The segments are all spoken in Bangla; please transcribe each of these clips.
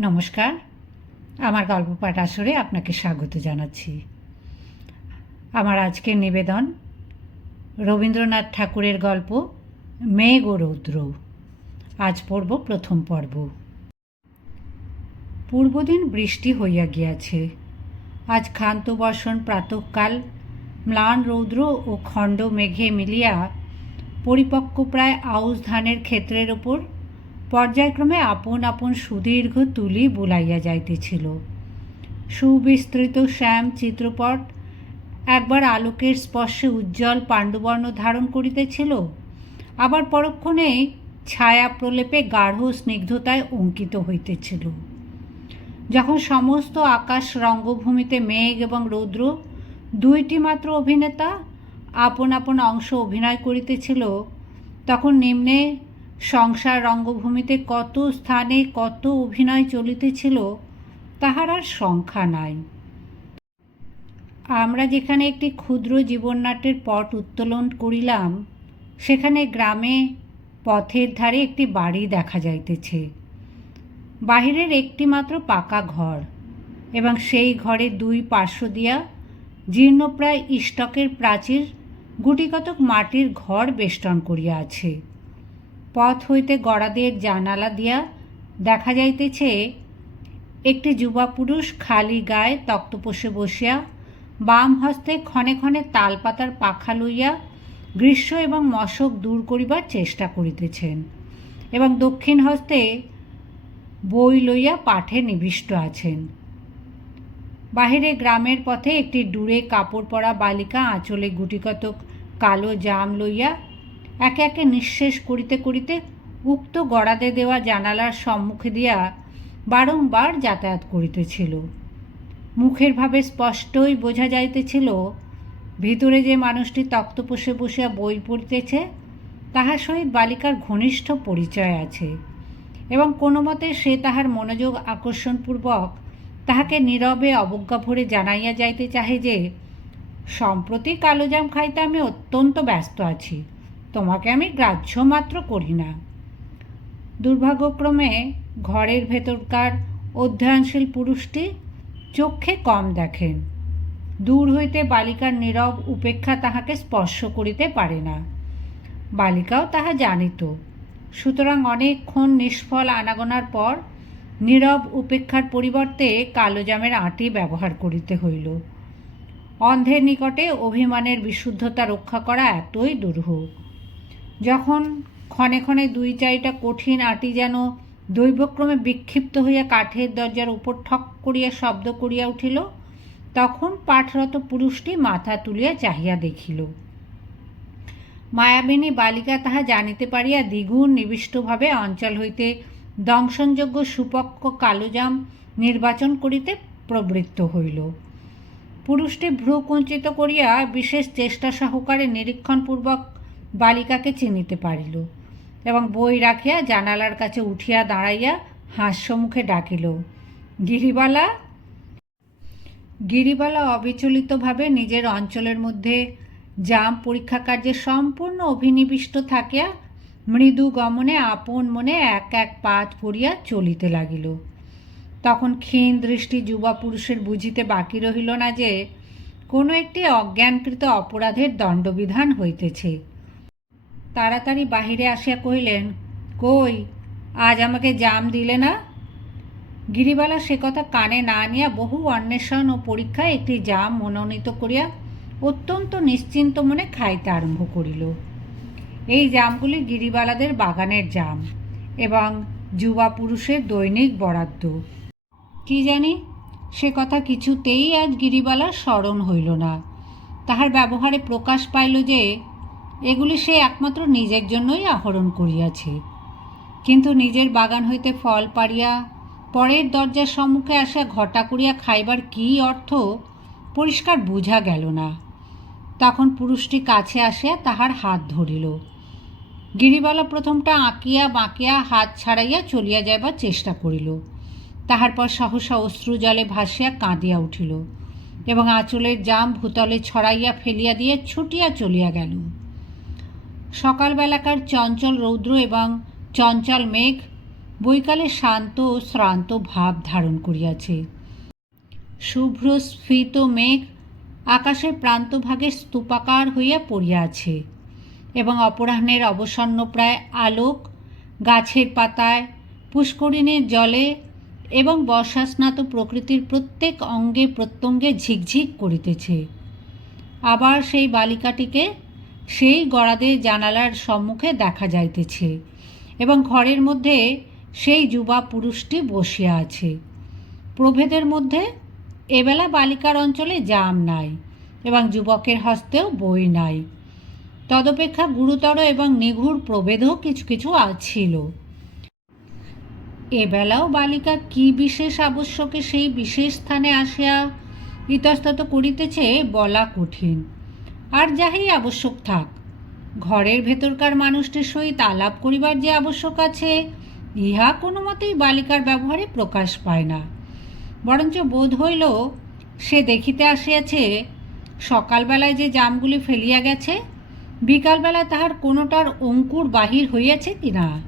নমস্কার। আমার গল্প পাঠ আসরে আপনাকে স্বাগত জানাচ্ছি। আমার আজকের নিবেদন রবীন্দ্রনাথ ঠাকুরের গল্প, মেঘ ও রৌদ্র। আজ পড়ব প্রথম পর্ব। পূর্বদিন বৃষ্টি হইয়া গিয়াছে। আজ ক্ষান্ত বর্ষণ প্রাতঃকাল। ম্লান রৌদ্র ও খণ্ড মেঘে মিলিয়া পরিপক্ক প্রায় আউশ ধানের ক্ষেত্রের ওপর পর্যায়ক্রমে আপন আপন সুদীর্ঘ তুলি বুলাইয়া যাইতেছিল। সুবিস্তৃত শ্যাম চিত্রপট একবার আলোকের স্পর্শে উজ্জ্বল পাণ্ডবর্ণ ধারণ করিতেছিল, আবার পরক্ষণে ছায়া প্রলেপে গাঢ় স্নিগ্ধতায় অঙ্কিত হইতেছিল। যখন সমস্ত আকাশ রঙ্গভূমিতে মেঘ এবং রৌদ্র, দুইটি মাত্র অভিনেতা, আপন আপন অংশ অভিনয় করিতেছিল, তখন নিম্নে সংসার রঙ্গভূমিতে কত স্থানে কত অভিনয় চলিতেছিল, তাহার আর সংখ্যা নাই। আমরা যেখানে একটি ক্ষুদ্র জীবননাট্যের পট উত্তোলন করিলাম, সেখানে গ্রামে পথের ধারে একটি বাড়ি দেখা যাইতেছে। বাহিরের একটি মাত্র পাকা ঘর এবং সেই ঘরে দুই পার্শ্ব দিয়া জীর্ণপ্রায় ইষ্টকের প্রাচীর গুটিকতক মাটির ঘর বেষ্টন করিয়া আছে। পথ হইতে গড়াদের জানালা দিয়া দেখা যাইতেছে, একটি যুবা পুরুষ খালি গায়ে তক্তপোষে বসিয়া বাম হস্তে ক্ষণে ক্ষণে তালপাতার পাখা লইয়া গ্রীষ্ম এবং মশক দূর করিবার চেষ্টা করিতেছেন এবং দক্ষিণ হস্তে বই লইয়া পাঠে নিবিষ্ট আছেন। বাহিরে গ্রামের পথে একটি ডুরে কাপড় পরা বালিকা আঁচলে গুটিকতক কালো জাম লইয়া একে একে নিঃশেষ করিতে করিতে উক্ত গড়াদে দেওয়া জানালার সম্মুখে দিয়া বারংবার যাতায়াত করিতেছিল। মুখের ভাবে স্পষ্টই বোঝা যাইতেছিল, ভিতরে যে মানুষটি তক্তপোষে বসিয়া বই পড়িতেছে তাহার সহিত বালিকার ঘনিষ্ঠ পরিচয় আছে এবং কোনো মতে সে তাহার মনোযোগ আকর্ষণপূর্বক তাহাকে নীরবে অবজ্ঞা ভরে জানাইয়া যাইতে চাহে যে, সম্প্রতি কালোজাম খাইতে আমি অত্যন্ত ব্যস্ত আছি। তোমাকে আমি গ্রাহ্য মাত্র করি না। দুর্ভাগ্যক্রমে ঘরের ভেতরকার অধ্যয়নশীল পুরুষটি চক্ষে কম দেখেন দূর হইতে বালিকার নীরব উপেক্ষা তাহাকে স্পর্শ করিতে পারে না। বালিকাও তাহা জানিত। সুতরাং অনেকক্ষণ নিষ্ফল আনাগোনার পর নীরব উপেক্ষার পরিবর্তে কালোজামের আঁটি ব্যবহার করিতে হইল। অন্ধের নিকটে অভিমানের বিশুদ্ধতা রক্ষা করা এতই দুরূহ যখন ক্ষণে ক্ষণে দুই চারিটা কঠিন আটি যেন দৈবক্রমে বিক্ষিপ্ত হইয়া কাঠের দরজার উপর ঠক করিয়া শব্দ করিয়া উঠিল, তখন পাঠরত পুরুষটি মাথা তুলিয়া চাহিয়া দেখিল। মায়াবিনী বালিকা তাহা জানিতে পারিয়া দ্বিগুণ নিবিষ্টভাবে অঞ্চল হইতে দংশনযোগ্য সুপক্ষ কালোজাম নির্বাচন করিতে প্রবৃত্ত হইল। পুরুষটি ভ্রু কুঞ্চিত করিয়া বিশেষ চেষ্টা সহকারে নিরীক্ষণপূর্বক বালিকাকে চিনিতে পারিল এবং বই রাখিয়া জানালার কাছে উঠিয়া দাঁড়াইয়া হাস্যমুখে ডাকিল, গিরিবালা গিরিবালা অবিচলিতভাবে নিজের অঞ্চলের মধ্যে জাম পরীক্ষা কার্যে সম্পূর্ণ অভিনিবিষ্ট থাকিয়া মৃদু গমনে আপন মনে এক এক পাত পড়িয়া চলিতে লাগিল। তখন ক্ষীণ দৃষ্টি যুবা পুরুষের বুঝিতে বাকি রহিল না যে, কোনো একটি অজ্ঞানকৃত অপরাধের দণ্ডবিধান হইতেছে। তাড়াতাড়ি বাহিরে আসিয়া কহিলেন, কই, আজ আমাকে জাম দিলে না? গিরিবালা সে কথা কানে না নিয়া বহু অন্বেষণ ও পরীক্ষায় একটি জাম মনোনীত করিয়া অত্যন্ত নিশ্চিন্ত মনে খাইতে আরম্ভ করিল। এই জামগুলি গিরিবালাদের বাগানের জাম এবং যুবা পুরুষের দৈনিক বরাদ্দ। কি জানি, সে কথা কিছুতেই আজ গিরিবালার স্মরণ হইল না। তাহার ব্যবহারে প্রকাশ পাইল যে এগুলি সে একমাত্র নিজের জন্যই আহরণ করিয়াছে। কিন্তু নিজের বাগান হইতে ফল পাড়িয়া পরের দরজার সম্মুখে আসা ঘটা করিয়া খাইবার কী অর্থ পরিষ্কার বুঝা গেল না। তখন পুরুষটি কাছে আসিয়া তাহার হাত ধরিল। গিরিবালা প্রথমটা আঁকিয়া বাঁকিয়া হাত ছাড়াইয়া চলিয়া যাইবার চেষ্টা করিল। তাহার পর সহসা অশ্রু জলে ভাসিয়া কাঁদিয়া উঠিল এবং আঁচলের জাম ভূতলে ছড়াইয়া ফেলিয়া দিয়ে ছুটিয়া চলিয়া গেল। সকালবেলাকার চঞ্চল রৌদ্র এবং চঞ্চল মেঘ বৈকালে শান্ত ও শ্রান্ত ভাব ধারণ করিয়াছে। শুভ্র স্ফীত মেঘ আকাশের প্রান্তভাগে স্তূপাকার হইয়া পড়িয়াছে এবং অপরাহ্নের অবসন্ন প্রায় আলোক, গাছের পাতায়, পুষ্করিণীর জলে এবং বর্ষাস্নাত প্রকৃতির প্রত্যেক অঙ্গে প্রত্যঙ্গে ঝিকঝিক করিতেছে। আবার সেই বালিকাটিকে সেই গড়াদের জানালার সম্মুখে দেখা যাইতেছে এবং ঘরের মধ্যে সেই যুবা পুরুষটি বসিয়া আছে। প্রভেদের মধ্যে এবেলা বালিকার অঞ্চলে জাম নাই এবং যুবকের হস্তেও বই নাই। তদপেক্ষা গুরুতর এবং নিঘুর প্রভেদও কিছু কিছু ছিল এবেলাও বালিকা কি বিশেষ আবশ্যকে সেই বিশেষ স্থানে আসিয়া ইতস্তত করিতেছে বলা কঠিন। আর যাহাই আবশ্যক থাক। ঘরের ভেতরকার মানুষটির সহিত আলাপ করিবার যে আবশ্যক আছে, ইহা কোনো মতেই বালিকার ব্যবহারে প্রকাশ পায় না। বরঞ্চ বোধ হইল, সে দেখিতে আসিয়াছে, সকালবেলায় যে জামগুলি ফেলিয়া গেছে, বিকালবেলা তাহার কোনোটার অঙ্কুর বাহির হইয়াছে কি না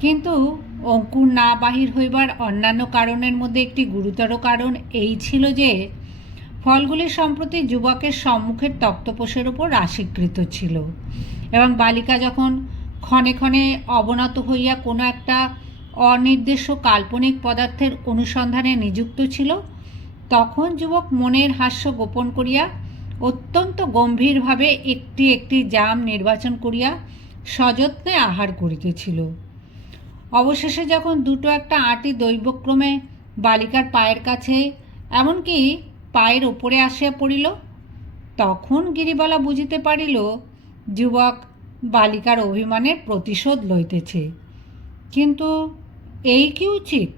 কিন্তু অঙ্কুর না বাহির হইবার অন্যান্য কারণের মধ্যে একটি গুরুতর কারণ এই ছিল যে ফলগুলি সম্প্রতি যুবকের সম্মুখের তক্তপোষের উপর রাশিকৃত ছিল এবং বালিকা যখন ক্ষণে ক্ষণে অবনত হইয়া কোনো একটা অনির্দেশ্য কাল্পনিক পদার্থের অনুসন্ধানে নিযুক্ত ছিল, তখন যুবক মনের হাস্য গোপন করিয়া অত্যন্ত গম্ভীরভাবে একটি একটি জাম নির্বাচন করিয়া সযত্নে আহার করিতেছিল। অবশেষে যখন দুটো একটা আটি দৈবক্রমে বালিকার পায়ের কাছে, এমনকি পায়ের ওপরে আসিয়া পড়িল। তখন গিরিবালা বুঝিতে পারিল, যুবক বালিকার অভিমানের প্রতিশোধ লইতেছে। কিন্তু এই কি উচিত?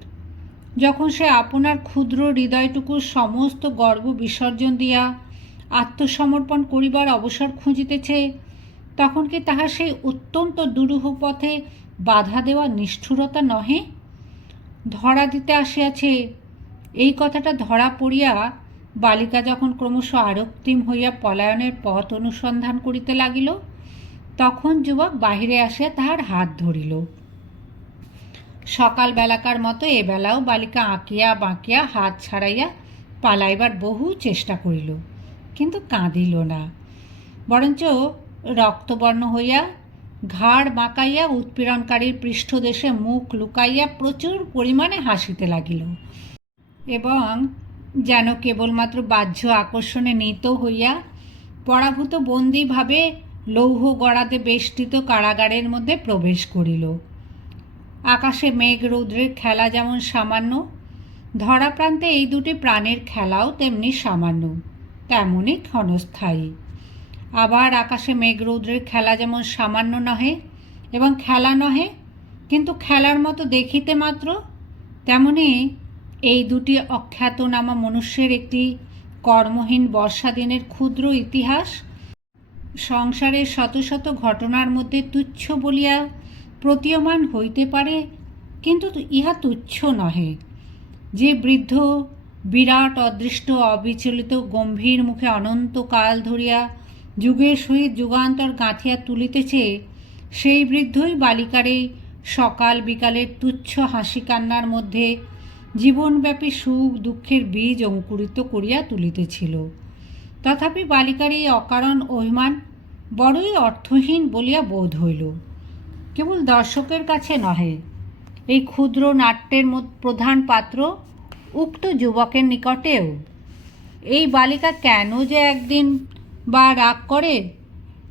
যখন সে আপনার ক্ষুদ্র হৃদয়টুকুর সমস্ত গর্ব বিসর্জন দিয়া আত্মসমর্পণ করিবার অবসর খুঁজিতেছে, তখন কি তাহার সেই অত্যন্ত দুরূহ পথে বাধা দেওয়া নিষ্ঠুরতা নহে? ধরা দিতে আসিয়াছে, এই কথাটা ধরা পড়িয়া বালিকা যখন ক্রমশ আরক্তিম হইয়া পলায়নের পথ অনুসন্ধান করিতে লাগিল, তখন যুবক বাহিরে আসিয়া তাহার হাত ধরিল। সকাল বেলাকার মতো এবেলাও বালিকা আঁকিয়া বাঁকিয়া হাত ছাড়াইয়া পালাইবার বহু চেষ্টা করিল, কিন্তু কাঁদিল না। বরঞ্চ রক্তবর্ণ হইয়া ঘাড় বাঁকাইয়া উৎপীড়নকারীর পৃষ্ঠদেশে মুখ লুকাইয়া প্রচুর পরিমাণে হাসিতে লাগিল এবং যেন কেবলমাত্র বাহ্য আকর্ষণে নীত হইয়া পরাভূত বন্দীভাবে লৌহ গড়াতে বেষ্টিত কারাগারের মধ্যে প্রবেশ করিল। আকাশে মেঘ, রৌদ্রের খেলা যেমন সামান্য ধরা প্রান্তে এই দুটি প্রাণের খেলাও তেমনি সামান্য তেমনই ক্ষণস্থায়ী। আবার আকাশে মেঘ, রৌদ্রের খেলা যেমন সামান্য নহে এবং খেলা নহে, কিন্তু খেলার মতো দেখিতে মাত্র তেমনি এই দুটি অখ্যাতনামা মনুষ্যের একটি কর্মহীন বর্ষা দিনের ক্ষুদ্র ইতিহাস। সংসারের শত শত ঘটনার মধ্যে তুচ্ছ বলিয়া প্রতীয়মান হইতে পারে, কিন্তু ইহা তুচ্ছ নহে। যে বৃদ্ধ বিরাট অদৃষ্ট অবিচলিত গম্ভীর মুখে অনন্তকাল ধরিয়া যুগের সহিত যুগান্তর গাঁথিয়া তুলিতেছে, সেই বৃদ্ধই বালিকারে সকাল বিকালের তুচ্ছ হাসি কান্নার মধ্যে জীবনব্যাপী সুখ দুঃখের বীজ অঙ্কুরিত করিয়া তুলিতেছিল। তথাপি বালিকার এই অকারণ অভিমান বড়ই অর্থহীন বলিয়া বোধ হইল। কেবল দর্শকের কাছে নহে, এই ক্ষুদ্র নাট্যের প্রধান পাত্র উক্ত যুবকের নিকটেও। এই বালিকা কেন যে একদিন বা রাগ করে,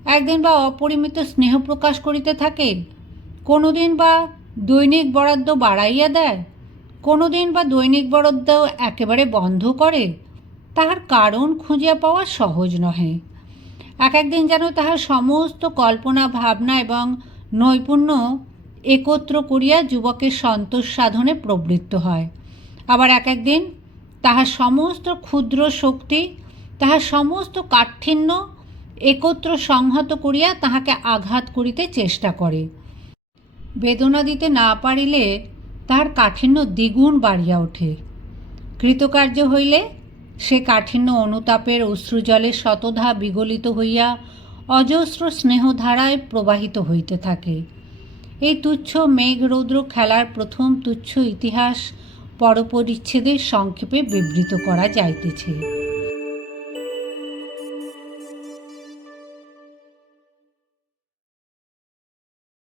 একদিন বা অপরিমিত স্নেহ প্রকাশ করিতে থাকে, কোনোদিন বা দৈনিক বরাদ্দ বাড়াইয়া দেয়? কোনো দিন বা দৈনিক বরাদ্দ একেবারে বন্ধ করে? তাহার কারণ খুঁজিয়া পাওয়া সহজ নহে। এক একদিন যেন তাহার সমস্ত কল্পনা, ভাবনা এবং নৈপুণ্য একত্র করিয়া যুবকের সন্তোষ সাধনে প্রবৃত্ত হয়। আবার এক একদিন তাহার সমস্ত ক্ষুদ্র শক্তি, তাহার সমস্ত কাঠিন্য একত্র সংহত করিয়া তাহাকে আঘাত করিতে চেষ্টা করে। বেদনা দিতে না পারিলে তাহার কাঠিন্য দ্বিগুণ বাড়িয়া ওঠে। কৃতকার্য হইলে সে কাঠিন্য অনুতাপের অশ্রুজলে শতধা বিগলিত হইয়া অজস্র স্নেহধারায় প্রবাহিত হইতে থাকে। এই তুচ্ছ মেঘরৌদ্র খেলার প্রথম তুচ্ছ ইতিহাস পরপরিচ্ছেদের সংক্ষেপে বিবৃত করা যাইতেছে।